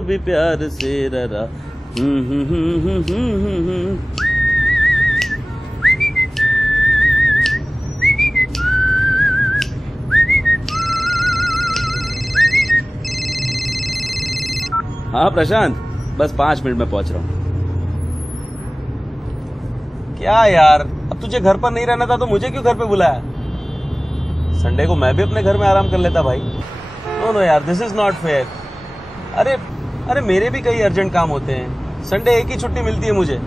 वो भी प्यार से ररा। हाँ प्रशांत, बस 5 मिनट में पहुंच रहा हूँ। क्या यार, अब तुझे घर पर नहीं रहना था तो मुझे क्यों घर पे बुलाया? संडे को मैं भी अपने घर में आराम कर लेता भाई। नो नो यार, दिस इज नॉट फेयर। अरे मेरे भी कई अर्जेंट काम होते हैं। संडे एक ही छुट्टी मिलती है मुझे।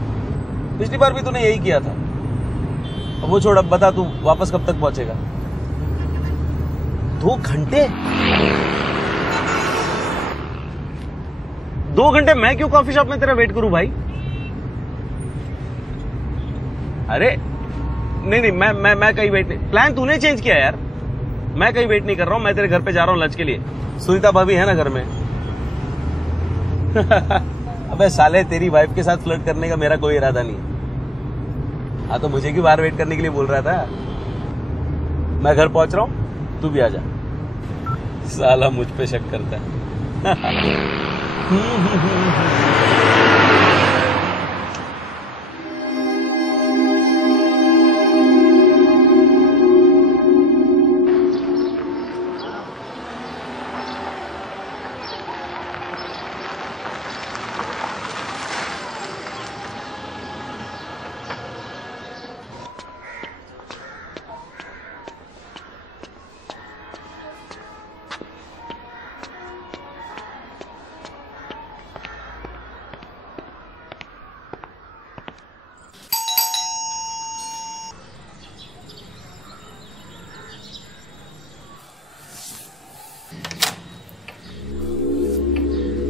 पिछली बार भी तूने यही किया था। अब वो छोड़, अब बता तू वापस कब तक पहुंचेगा? 2 घंटे? 2 घंटे मैं क्यों कॉफी शॉप में तेरा वेट करूं भाई? अरे नहीं, मैं कहीं वेट नहीं। प्लान तूने चेंज किया यार। मैं कहीं वेट नहीं कर रहा हूं, मैं तेरे घर पे जा रहा हूं लंच के लिए। सुनीता भाभी है ना घर में? अबे साले, तेरी वाइफ के साथ फ्लर्ट करने का मेरा कोई इरादा नहीं। हाँ तो मुझे क्यों बाहर वेट करने के लिए बोल रहा था? मैं घर पहुंच रहा हूं, तू भी आ जा। साला मुझ पे शक करता है।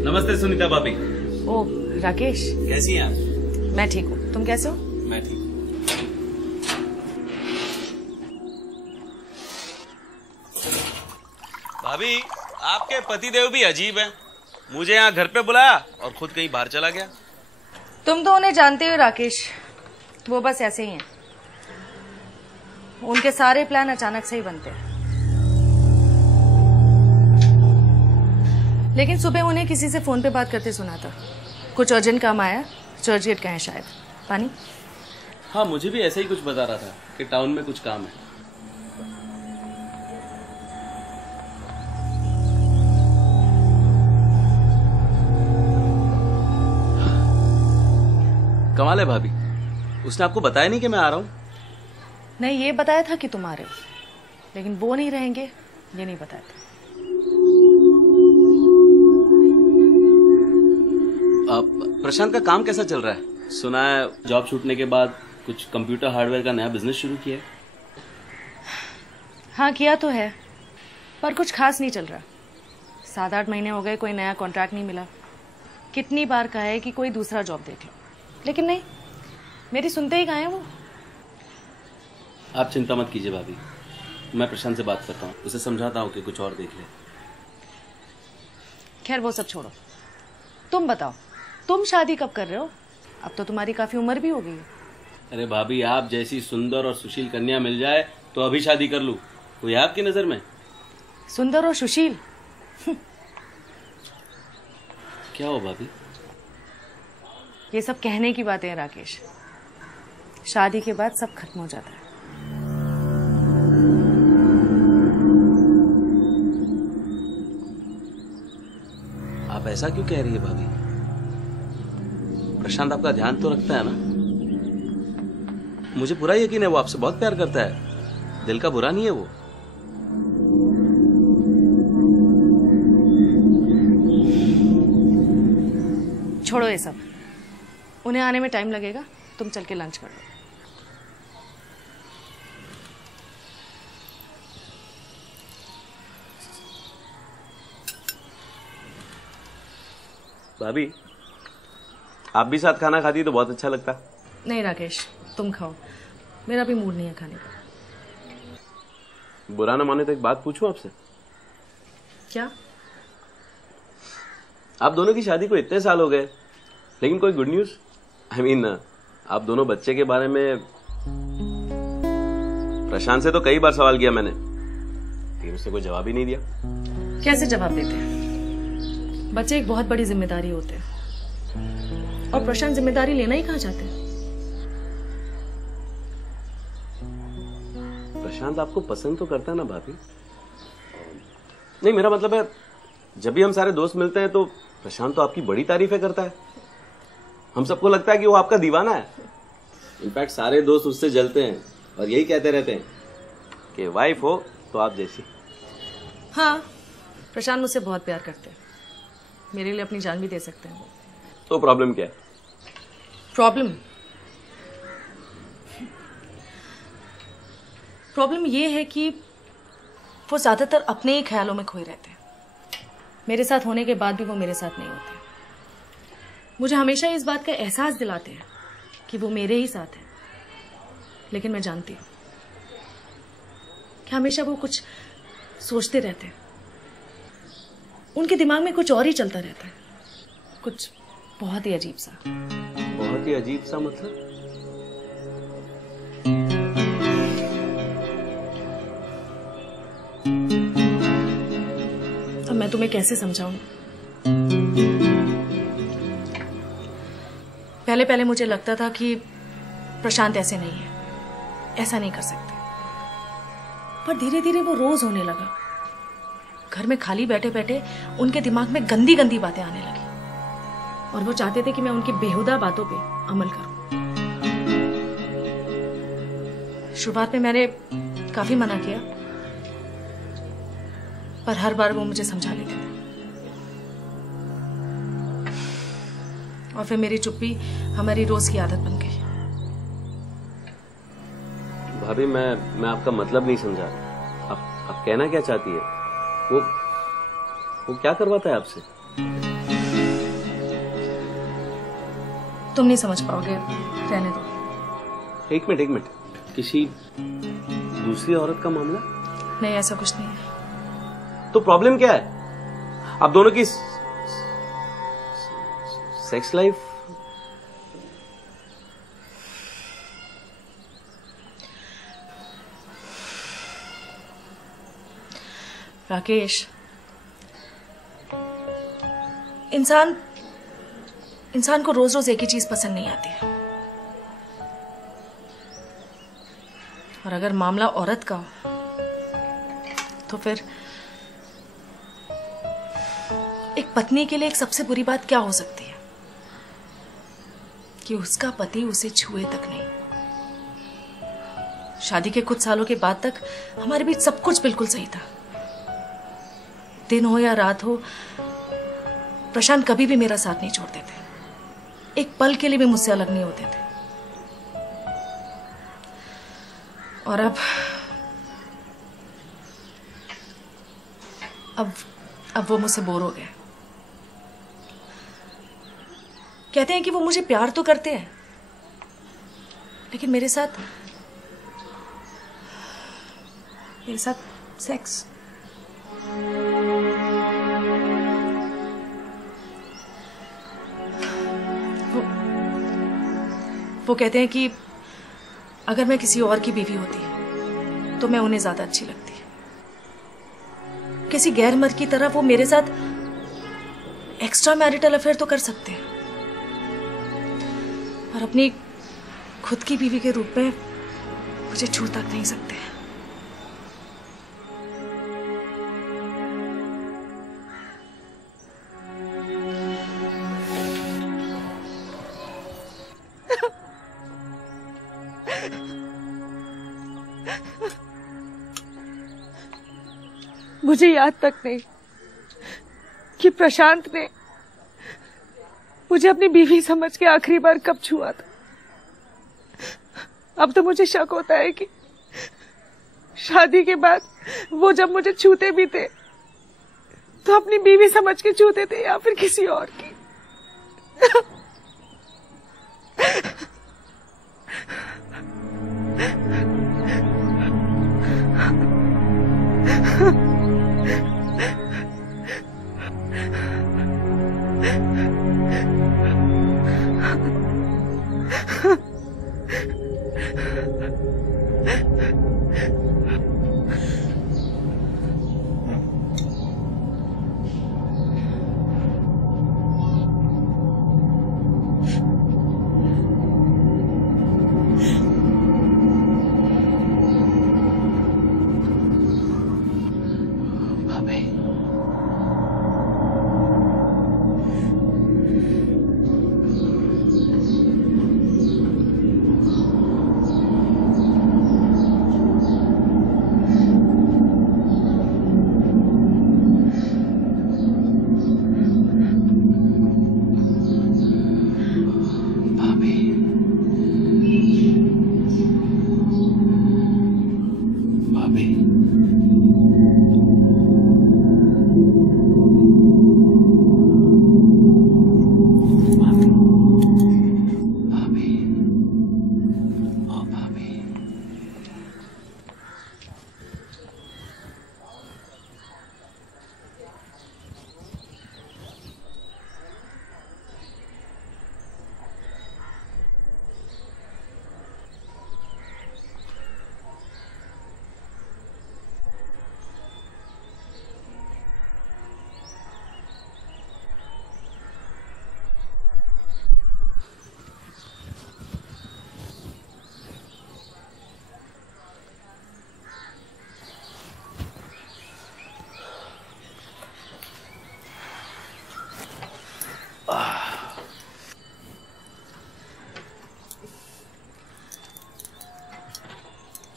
नमस्ते सुनीता भाभी। ओ राकेश, कैसी हैं आप? मैं ठीक हूँ, तुम कैसे हो? मैं ठीक। भाभी, आपके पतिदेव भी अजीब हैं। मुझे यहाँ घर पे बुलाया और खुद कहीं बाहर चला गया। तुम तो उन्हें जानते हो राकेश, वो बस ऐसे ही हैं। उनके सारे प्लान अचानक से ही बनते हैं। लेकिन सुबह उन्हें किसी से फोन पे बात करते सुना था। कुछ अर्जेंट काम आया, चर्च गेट का है शायद। पानी? हाँ, मुझे भी ऐसा ही कुछ बता रहा था कि टाउन में कुछ काम है। कमाल है भाभी, उसने आपको बताया नहीं कि मैं आ रहा हूँ? नहीं, ये बताया था कि तुम आ रहे हो, लेकिन वो नहीं रहेंगे ये नहीं बताया था। प्रशांत का काम कैसा चल रहा है? सुना है जॉब छूटने के बाद कुछ कंप्यूटर हार्डवेयर का नया बिजनेस शुरू किया है। हाँ किया तो है, पर कुछ खास नहीं चल रहा। 7-8 महीने हो गए, कोई नया कॉन्ट्रैक्ट नहीं मिला। कितनी बार कहा है कि कोई दूसरा जॉब देख लो, लेकिन नहीं, मेरी सुनते ही कहाँ है वो। आप चिंता मत कीजिए भाभी, मैं प्रशांत से बात करता हूँ, उसे समझाता हूँ कि कुछ और देख ले। खैर वो सब छोड़ो, तुम बताओ, तुम शादी कब कर रहे हो? अब तो तुम्हारी काफी उम्र भी हो गई है। अरे भाभी, आप जैसी सुंदर और सुशील कन्या मिल जाए तो अभी शादी कर लूं। कोई है आपकी नजर में? सुंदर और सुशील? क्या हो भाभी? ये सब कहने की बातें हैं राकेश, शादी के बाद सब खत्म हो जाता है। आप ऐसा क्यों कह रही है भाभी? प्रशांत आपका ध्यान तो रखता है ना? मुझे पूरा यकीन है वो आपसे बहुत प्यार करता है, दिल का बुरा नहीं है वो। छोड़ो ये सब, उन्हें आने में टाइम लगेगा, तुम चल के लंच कर लो। भाभी, आप भी साथ खाना खाती तो बहुत अच्छा लगता। नहीं राकेश, तुम खाओ, मेरा भी मूड नहीं है खाने का। बुरा ना माने तो एक बात पूछूं आपसे? क्या? आप दोनों की शादी को इतने साल हो गए, लेकिन कोई गुड न्यूज? आई मीन, आप दोनों बच्चे के बारे में प्रशांत से तो कई बार सवाल किया मैंने, लेकिन उसने कोई जवाब ही नहीं दिया। कैसे जवाब देते हैं? बच्चे एक बहुत बड़ी जिम्मेदारी होते हैं और प्रशांत जिम्मेदारी लेना ही कहाँ चाहते हैं। प्रशांत आपको पसंद तो करता है ना भाभी? नहीं, मेरा मतलब है जब भी हम सारे दोस्त मिलते हैं तो प्रशांत तो आपकी बड़ी तारीफें करता है। हम सबको लगता है कि वो आपका दीवाना है। इनफैक्ट सारे दोस्त उससे जलते हैं और यही कहते रहते हैं कि वाइफ हो तो आप जैसी। हाँ, प्रशांत मुझसे बहुत प्यार करते हैं, मेरे लिए अपनी जान भी दे सकते हैं वो। तो प्रॉब्लम क्या है? प्रॉब्लम ये है कि वो ज्यादातर अपने ही ख्यालों में खोए रहते हैं। मेरे साथ होने के बाद भी वो मेरे साथ नहीं होते। मुझे हमेशा इस बात का एहसास दिलाते हैं कि वो मेरे ही साथ हैं, लेकिन मैं जानती हूँ कि हमेशा वो कुछ सोचते रहते हैं। उनके दिमाग में कुछ और ही चलता रहता है, कुछ बहुत ही अजीब सा। बहुत ही अजीब सा मतलब? अब मैं तुम्हें कैसे समझाऊं? पहले पहले मुझे लगता था कि प्रशांत ऐसे नहीं है, ऐसा नहीं कर सकते, पर धीरे धीरे वो रोज होने लगा। घर में खाली बैठे बैठे उनके दिमाग में गंदी गंदी बातें आने लगी और वो चाहते थे कि मैं उनकी बेहुदा बातों पे अमल करूं। शुरुआत में मैंने काफी मना किया, पर हर बार वो मुझे समझा लेते थे और फिर मेरी चुप्पी हमारी रोज की आदत बन गई। भाभी, मैं आपका मतलब नहीं समझा। आप कहना क्या चाहती है? वो क्या करवाता है आपसे? तुम नहीं समझ पाओगे, रहने दो। एक मिनट, किसी दूसरी औरत का मामला? नहीं, ऐसा कुछ नहीं है। तो प्रॉब्लम क्या है? आप दोनों की सेक्स लाइफ? राकेश, इंसान को रोज रोज एक ही चीज पसंद नहीं आती है, और अगर मामला औरत का हो तो फिर एक पत्नी के लिए एक सबसे बुरी बात क्या हो सकती है कि उसका पति उसे छुए तक नहीं। शादी के कुछ सालों के बाद तक हमारे बीच सब कुछ बिल्कुल सही था। दिन हो या रात हो, प्रशांत कभी भी मेरा साथ नहीं छोड़ते थे, एक पल के लिए भी मुझसे अलग नहीं होते थे। और अब वो मुझसे बोर हो गए। कहते हैं कि वो मुझे प्यार तो करते हैं, लेकिन मेरे साथ सेक्स। वो कहते हैं कि अगर मैं किसी और की बीवी होती तो मैं उन्हें ज्यादा अच्छी लगती। किसी गैर मर्द की तरह वो मेरे साथ एक्स्ट्रा मैरिटल अफेयर तो कर सकते हैं, और अपनी खुद की बीवी के रूप में मुझे छू तक नहीं सकते। मुझे याद तक नहीं कि प्रशांत ने मुझे अपनी बीवी समझ के आखिरी बार कब छुआ था। अब तो मुझे शक होता है कि शादी के बाद वो जब मुझे छूते भी थे तो अपनी बीवी समझ के छूते थे या फिर किसी और की।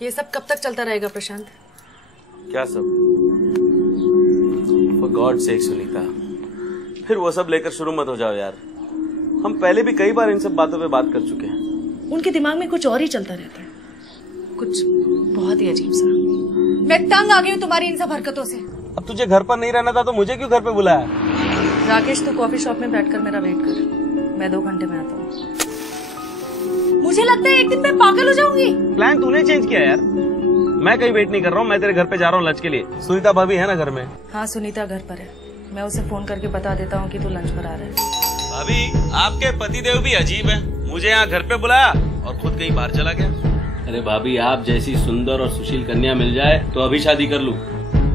ये सब कब तक चलता रहेगा प्रशांत? क्या सब? फॉर गॉड सेक सुनीता, फिर वो सब लेकर शुरू मत हो जाओ यार। हम पहले भी कई बार इन सब बातों पे बात कर चुके हैं। उनके दिमाग में कुछ और ही चलता रहता है, कुछ बहुत ही अजीब सा। मैं तंग आ गई हूँ तुम्हारी इन सब हरकतों से। अब तुझे घर पर नहीं रहना था तो मुझे क्यों घर पे बुलाया? राकेश, तू कॉफी शॉप में बैठकर मेरा वेट कर, मैं 2 घंटे में आता हूँ। मुझे लगता है एक दिन मैं पागल हो जाऊंगी। प्लान तूने चेंज किया यार। मैं कहीं वेट नहीं कर रहा हूँ, मैं तेरे घर पे जा रहा हूँ लंच के लिए। सुनीता भाभी है ना घर में? हाँ, सुनीता घर पर है। मैं उसे फोन करके बता देता हूँ कि तू लंच पर आ रहा है। भाभी, आपके पतिदेव भी अजीब है, मुझे यहाँ घर पे बुलाया और खुद कहीं बाहर चला गया। अरे भाभी, आप जैसी सुंदर और सुशील कन्या मिल जाए तो अभी शादी कर लूं।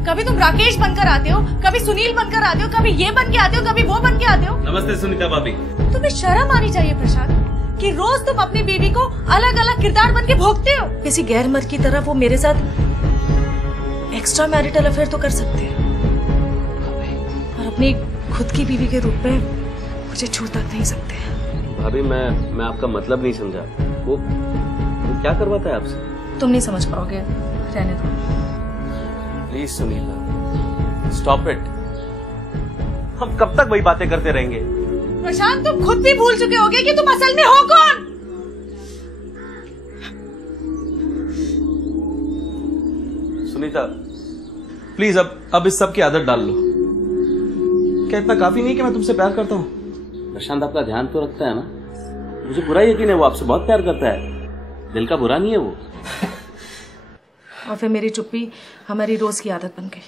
कभी तुम राकेश बनकर आते हो, कभी सुनील बनकर आते हो, कभी ये बन के आते हो, कभी वो बन के आते हो। नमस्ते सुनीता भाभी। तुम्हें शर्म आनी चाहिए प्रशांत कि रोज तुम अपनी बीवी को अलग अलग किरदार बन के भोगते हो। किसी गैर मर्द की तरह वो मेरे साथ एक्स्ट्रा मैरिटल अफेयर तो कर सकते हैं, और अपनी खुद की बीवी के रूप में मुझे छू तक नहीं सकते। भाभी, मैं आपका मतलब नहीं समझा। वो क्या करवाता है आपसे? तुम नहीं समझ पाओगे, रहने दो। Please Sunita, stop it. हम कब तक वही बातें करते रहेंगे? प्रशांत, तुम खुद भी भूल चुके होगे कि तुम असल में हो कौन। सुनीता, प्लीज अब इस सब की आदत डाल लो। क्या इतना काफी नहीं कि मैं तुमसे प्यार करता हूँ? प्रशांत आपका ध्यान तो रखता है ना? मुझे पूरा यकीन है वो आपसे बहुत प्यार करता है, दिल का बुरा नहीं है वो। और फिर मेरी चुप्पी हमारी रोज की आदत बन गई।